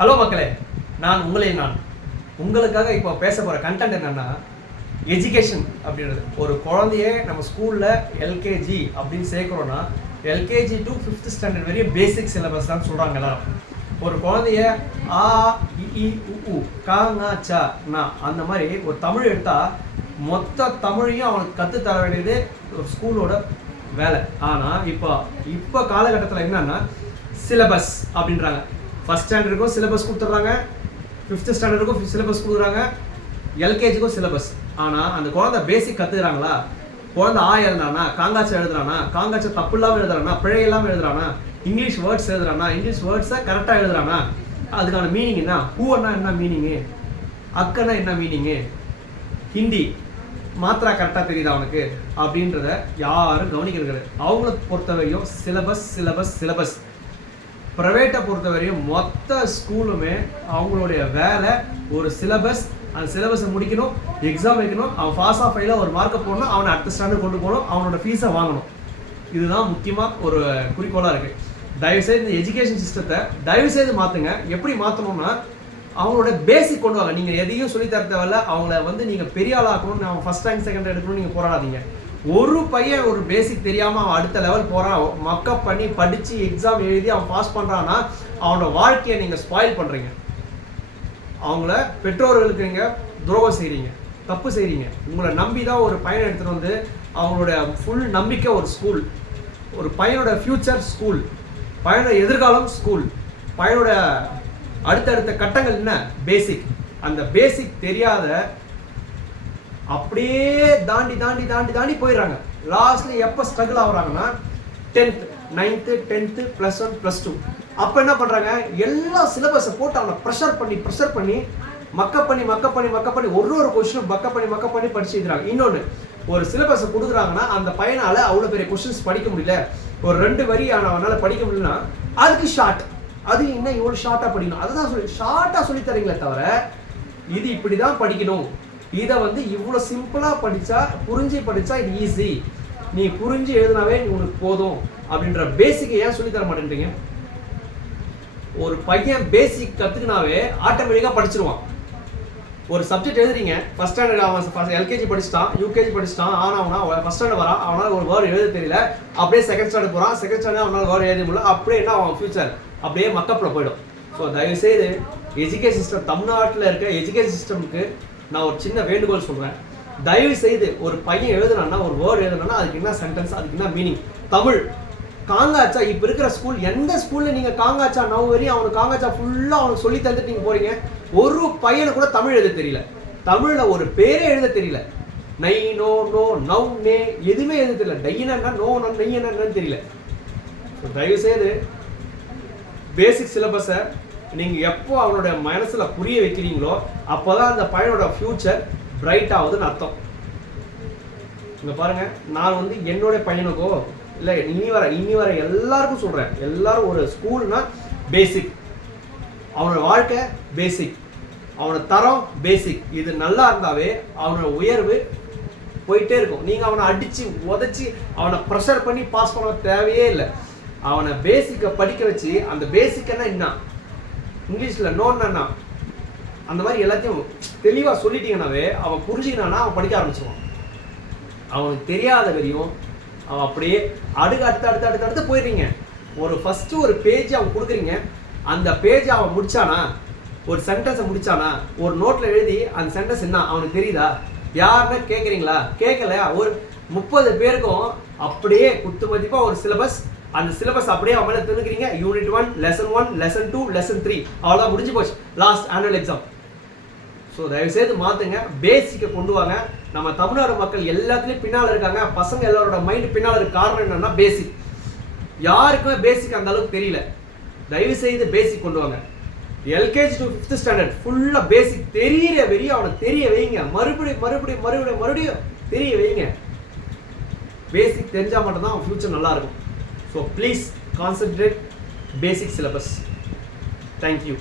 Hello மக்களே, நான் உங்களுக்காக இப்போ பேச போகிற கண்டென்ட் என்னென்னா எஜுகேஷன் அப்படின்றது. ஒரு குழந்தைய நம்ம ஸ்கூலில் எல்கேஜி அப்படின்னு சேர்க்குறோன்னா எல்கேஜி டு 5th ஸ்டாண்டர்ட் வரையும் பேசிக் சிலபஸ் தான் சொல்கிறாங்க எல்லாரும். ஒரு குழந்தைய ஆ இ உ காங்கா சா நா அந்த மாதிரி ஒரு தமிழ் எடுத்தால் மொத்த தமிழையும் அவனுக்கு கற்றுத்தர வேண்டியது ஒரு ஸ்கூலோட வேலை. ஆனால் இப்போ காலகட்டத்தில் என்னன்னா சிலபஸ் அப்படின்றாங்க. ஃபஸ்ட் ஸ்டாண்டர்டுக்கும் சிலபஸ் கொடுத்துட்றாங்க, 5th ஸ்டாண்டர்டுக்கும் சிலபஸ் கொடுக்குறாங்க, எல்கேஜிக்கும் சிலபஸ். ஆனால் அந்த குழந்தை பேசிக் கற்றுக்குறாங்களா? குழந்தை ஆ எழுதுறானா, காங்காச்சா எழுதுறானா, காங்காச்சா தப்பு இல்லாமல் எழுதுறானா, பிழை இல்லாமல் எழுதுறானா, இங்கிலீஷ் வேர்ட்ஸ் எழுதுறானா, இங்கிலீஷ் வேர்ட்ஸை கரெக்டாக எழுதுறானா, அதுக்கான மீனிங் என்ன, ஹூன்னா என்ன மீனிங்கு, அக்கன்னா என்ன மீனிங்கு, ஹிந்தி மாத்திரா கரெக்டாக தெரியுதா அவனுக்கு அப்படின்றத யாரும் கவனிக்கிறது. அவங்கள பொறுத்தவரையும் சிலபஸ் சிலபஸ் சிலபஸ். ப்ரைவேட்டை பொறுத்தவரையும் மொத்த ஸ்கூலுமே அவங்களுடைய வேலை ஒரு சிலபஸ். அந்த சிலபஸை முடிக்கணும், எக்ஸாம் வைக்கணும், அவன் பாஸ் ஆஃப் ஃபெயிலாக ஒரு மார்க்கை போடணும், அவனை அடுத்த ஸ்டாண்டர்ட் கொண்டு போகணும், அவனோட ஃபீஸை வாங்கணும். இதுதான் முக்கியமாக ஒரு குறிக்கோளாக இருக்குது. தயவுசெய்து இந்த எஜுகேஷன் சிஸ்டத்தை தயவுசெய்து மாற்றுங்க. எப்படி மாற்றணும்னா அவங்களோட பேசிக் கொண்டு வாங்க. நீங்கள் எதையும் சொல்லித்தர தேவையில்ல. அவங்கள நீங்கள் பெரிய ஆளாக்கணும்னு அவன் ஃபஸ்ட் ரேங்க் செகண்ட் எடுக்கணும்னு நீங்கள் போராடாதீங்க. ஒரு பையன் ஒரு பேசிக் தெரியாமல் அவன் அடுத்த லெவல் போகிறான், மக்கப் பண்ணி படித்து எக்ஸாம் எழுதி அவன் பாஸ் பண்ணுறான்னா அவனோட வாழ்க்கையை நீங்கள் ஸ்பாயில் பண்ணுறீங்க. அவங்கள பெற்றோர்களுக்கு நீங்கள் துரோகம் செய்கிறீங்க, தப்பு செய்கிறீங்க. உங்களை நம்பி தான் ஒரு பையனை எடுத்துகிட்டு வந்து அவங்களோட ஃபுல் நம்பிக்கை ஒரு ஸ்கூல், ஒரு பையனோட ஃப்யூச்சர் ஸ்கூல், பையனோட எதிர்காலம் ஸ்கூல், பையனோட அடுத்தடுத்த கட்டங்கள் என்ன பேசிக். அந்த பேசிக் தெரியாத அப்படியே தாண்டி தாண்டி தாண்டி தாண்டி போயிடுறாங்க. லாஸ்ட்ல எப்போ ஸ்ட்ரகிள் ஆகுறாங்கன்னா 10th 9th 10th +1 +2 அப்போ என்ன பண்ணுறாங்க, எல்லா சிலபஸை போட்டு அவனை ப்ரெஷர் பண்ணி மக்கப் பண்ணி ஒரு கொஸ்டினும் மக்கப் பண்ணி படிச்சு எழுதுறாங்க. இன்னொன்று, ஒரு சிலபஸை கொடுக்குறாங்கன்னா அந்த பையனால் அவ்வளோ பெரிய கொஸ்டின்ஸ் படிக்க முடியல, ஒரு 2 வரி அவனால் படிக்க முடியலன்னா அதுக்கு ஷார்ட், அது இன்னும் இவ்வளோ ஷார்ட்டாக படிக்கணும், அதுதான் ஷார்ட்டாக சொல்லி தரீங்களே தவிர இது இப்படி தான் படிக்கணும், இதை இவ்வளோ சிம்பிளாக படித்தா இது ஈஸி, நீ புரிஞ்சு எழுதினாவே உனக்கு போதும் அப்படின்ற பேசிக்கை ஏன் சொல்லி தர மாட்டேன்றீங்க? ஒரு பையன் பேசிக் கற்றுக்கினாவே ஆட்டோமேட்டிக்காக படிச்சிருவான். ஒரு சப்ஜெக்ட் எழுதுறீங்க, ஃபஸ்ட் ஸ்டாண்டர்ட் அவன் எல்கேஜி படிச்சுட்டான், யூகேஜி படிச்சுட்டான், ஆனால் ஃபஸ்ட் ஸ்டாண்டர்ட் வரான், அவனால் ஒரு வேர்டு எழுத தெரியல, அப்படியே செகண்ட் ஸ்டாண்டர்ட் போகிறான், செகண்ட் ஸ்டாண்டர்ட் அவனால் வேர்டு எழுத முடியல, அப்படியே என்ன அவன் ஃபியூச்சர் அப்படியே மக்கப்பில் போயிடும். ஸோ தயவுசெய்து எஜுகேஷன் சிஸ்டம், தமிழ்நாட்டில் இருக்க எஜுகேஷன் சிஸ்டமுக்கு நான் ஒரு சின்ன வேண்டுகோள் சொல்கிறேன். தயவு செய்து ஒரு பையன் எழுதுனான்னா, ஒரு வேர்டு எழுதுனா அதுக்கு என்ன சென்டென்ஸ், அதுக்கு என்ன மீனிங், தமிழ் காங்காச்சா. இப்போ இருக்கிற ஸ்கூல், எந்த ஸ்கூலில் நீங்கள் காங்காச்சா நவ் வரையும் அவனுக்கு காங்காச்சா ஃபுல்லாக அவனுக்கு சொல்லி தந்துட்டு நீங்கள் போகிறீங்க. ஒரு பையனை கூட தமிழ் எழுத தெரியல, தமிழில் ஒரு பேரே எழுத தெரியல, நை நோ நோ நவ் நே எதுவுமே எழுத தெரியல, டையினா நோ நெய் என்னன்னு தெரியல. ஸோ தயவுசெய்து பேசிக் சிலபஸை நீங்கள் எப்போ அவனோட மனசில் புரிய வைக்கிறீங்களோ அப்போ தான் அந்த பையனோட ஃப்யூச்சர் பிரைட் ஆகுதுன்னு அர்த்தம். இங்கே பாருங்கள், நான் என்னோட பையனுக்கோ இல்லை இனி வர எல்லாருக்கும் சொல்கிறேன், எல்லாரும் ஒரு ஸ்கூல்னா பேசிக், அவனோட வாழ்க்கை பேசிக், அவனோட தரம் பேசிக், இது நல்லா இருந்தாவே அவனோட உயர்வு போயிட்டே இருக்கும். நீங்கள் அவனை அடித்து உதச்சி அவனை ப்ரெஷர் பண்ணி பாஸ் பண்ண தேவையே இல்லை. அவனை பேசிக்கை படிக்க வச்சு அந்த பேசிக்கன்னா என்ன, இங்கிலீஷில் நோன்னா அந்த மாதிரி எல்லாத்தையும் தெளிவாக சொல்லிட்டீங்கன்னாவே அவன் புரிஞ்சுக்கினானா அவன் படிக்க ஆரம்பிச்சிடுவான். அவனுக்கு தெரியாத வரையும் அவன் அப்படியே அடுத்து போயிடுறீங்க. ஒரு ஃபஸ்ட்டு ஒரு பேஜ் அவன் கொடுக்குறீங்க, அந்த பேஜை அவன் முடிச்சானா, ஒரு சென்டென்ஸை முடிச்சானா, ஒரு நோட்டில் எழுதி அந்த சென்டென்ஸ் என்ன அவனுக்கு தெரியுதா, யாருன்னா கேட்குறீங்களா, கேட்கலையா, ஒரு 30 பேருக்கும் அப்படியே குத்து மதிப்பாக ஒரு சிலபஸ், அந்த சிலபஸ் அப்படியே அவன் மேலே திணுக்கிறீங்க. யூனிட் 1 லெசன் 1 லெசன் 2 லெசன் 3 அவ்வளோதான் முடிஞ்சு போச்சு, லாஸ்ட் ஆனுவல் எக்ஸாம். ஸோ தயவுசெய்து மாற்றுங்க, பேசிக்கை கொண்டு வாங்க. நம்ம தமிழ்நாடு மக்கள் எல்லாத்துலேயும் பின்னால் இருக்காங்க, பசங்க எல்லாரோட மைண்டு பின்னால் இருக்க காரணம் என்னன்னா பேசிக். யாருக்குமே பேசிக் அந்த அளவுக்கு தெரியல. தயவுசெய்து பேசிக் கொண்டு வாங்க. எல்கேஜி டு 5th ஸ்டாண்டர்ட் ஃபுல்லாக பேசிக் தெரிய வெறியும் அவனுக்கு தெரிய வைங்க, மறுபடியும் தெரிய வைங்க. பேசிக் தெரிஞ்சால் மட்டும்தான் அவன் ஃப்யூச்சர் நல்லா இருக்கும். So please concentrate basic syllabus. Thank you.